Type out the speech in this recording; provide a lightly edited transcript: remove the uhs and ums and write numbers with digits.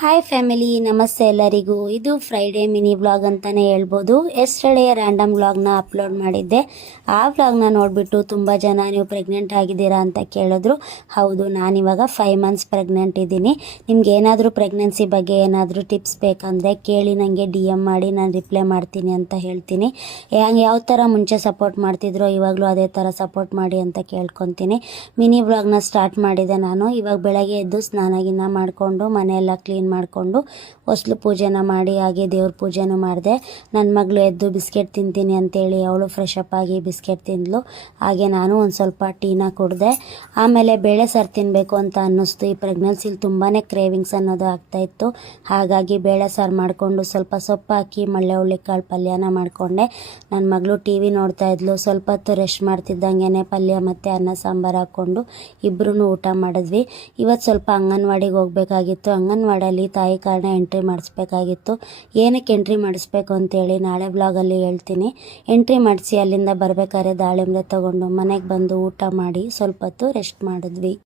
Hi family, ನಮಸ್ತೆ ಎಲ್ಲರಿಗೂ. ಇದು ಫ್ರೈಡೇ ಮಿನಿ ವ್ಲಾಗ್ ಅಂತಲೇ ಹೇಳ್ಬೋದು. ಎಸ್ಟರ್ಡೇ ರ್ಯಾಂಡಮ್ ವ್ಲಾಗ್ನ ಅಪ್ಲೋಡ್ ಮಾಡಿದ್ದೆ. ಆ ವ್ಲಾಗ್ನ ನೋಡಿಬಿಟ್ಟು ತುಂಬ ಜನ ನೀವು ಪ್ರೆಗ್ನೆಂಟ್ ಆಗಿದ್ದೀರಾ ಅಂತ ಕೇಳಿದ್ರು. ಹೌದು, ನಾನಿವಾಗ 5 ಮಂತ್ಸ್ ಪ್ರೆಗ್ನೆಂಟ್ ಇದ್ದೀನಿ. ನಿಮ್ಗೆ ಏನಾದರೂ ಪ್ರೆಗ್ನೆನ್ಸಿ ಬಗ್ಗೆ ಏನಾದರೂ ಟಿಪ್ಸ್ ಬೇಕಂದರೆ ಕೇಳಿ, ನನಗೆ DM ಮಾಡಿ, ನಾನು ರಿಪ್ಲೈ ಮಾಡ್ತೀನಿ ಅಂತ ಹೇಳ್ತೀನಿ. ಯಾವ ಥರ ಮುಂಚೆ ಸಪೋರ್ಟ್ ಮಾಡ್ತಿದ್ರೋ ಇವಾಗಲೂ ಅದೇ ಥರ ಸಪೋರ್ಟ್ ಮಾಡಿ ಅಂತ ಕೇಳ್ಕೊತೀನಿ. ಮಿನಿ ವ್ಲಾಗ್ನ ಸ್ಟಾರ್ಟ್ ಮಾಡಿದೆ ನಾನು. ಇವಾಗ ಬೆಳಗ್ಗೆ ಎದ್ದು ಸ್ನಾನ ಮಾಡಿಕೊಂಡು ಮನೆಯೆಲ್ಲ ಕ್ಲೀನ್ ಮಾಡಿಕೊಂಡು ಹೊಸ್ಲು ಪೂಜೆನ ಮಾಡಿ ಹಾಗೆ ದೇವ್ರ ಪೂಜೆನೂ ಮಾಡಿದೆ. ನನ್ನ ಮಗಳು ಎದ್ದು ಬಿಸ್ಕೆಟ್ ತಿಂತೀನಿ ಅಂತೇಳಿ ಅವಳು ಫ್ರೆಶ್ ಅಪ್ ಆಗಿ ಬಿಸ್ಕೆಟ್ ತಿಂದಳು. ಹಾಗೆ ನಾನು ಒಂದು ಸ್ವಲ್ಪ ಟೀನ ಕುಡಿದೆ. ಆಮೇಲೆ ಬೇಳೆ ಸಾರು ತಿನ್ನಬೇಕು ಅಂತ ಅನ್ನಿಸ್ತು. ಈ ಪ್ರೆಗ್ನೆನ್ಸಿಲಿ ತುಂಬಾ ಕ್ರೇವಿಂಗ್ಸ್ ಅನ್ನೋದು ಆಗ್ತಾಯಿತ್ತು. ಹಾಗಾಗಿ ಬೇಳೆ ಸಾರು ಮಾಡಿಕೊಂಡು ಸ್ವಲ್ಪ ಸೊಪ್ಪು ಹಾಕಿ ಮಳ್ಳೆ ಹುಳ್ಳಿಕಾಳು ಪಲ್ಯನ ಮಾಡಿಕೊಂಡೆ. ನನ್ನ ಮಗಳು TV ನೋಡ್ತಾ ಇದ್ಲು. ಸ್ವಲ್ಪ ಹೊತ್ತು ರೆಸ್ಟ್ ಮಾಡ್ತಿದ್ದಂಗೆ ಪಲ್ಯ ಮತ್ತು ಅನ್ನ ಸಾಂಬಾರು ಹಾಕ್ಕೊಂಡು ಇಬ್ಬರೂ ಊಟ ಮಾಡಿದ್ವಿ. ಇವತ್ತು ಸ್ವಲ್ಪ ಅಂಗನವಾಡಿಗೆ ಹೋಗಬೇಕಾಗಿತ್ತು. ಅಂಗನವಾಡಿಯಲ್ಲಿ ತಾಯಿ ಕಾರ್ಡ್ನ ಎಂಟ್ರಿ ಮಾಡಿಸ್ಬೇಕಾಗಿತ್ತು. ಏನಕ್ಕೆ ಎಂಟ್ರಿ ಮಾಡಿಸ್ಬೇಕು ಅಂತೇಳಿ ನಾಳೆ ಬ್ಲಾಗಲ್ಲಿ ಹೇಳ್ತೀನಿ. ಎಂಟ್ರಿ ಮಾಡಿಸಿ ಅಲ್ಲಿಂದ ಬರಬೇಕಾದ್ರೆ ದಾಳಿಂಬೆ ತೊಗೊಂಡು ಮನೆಗೆ ಬಂದು ಊಟ ಮಾಡಿ ಸ್ವಲ್ಪ ಹೊತ್ತು ರೆಸ್ಟ್ ಮಾಡಿದ್ವಿ.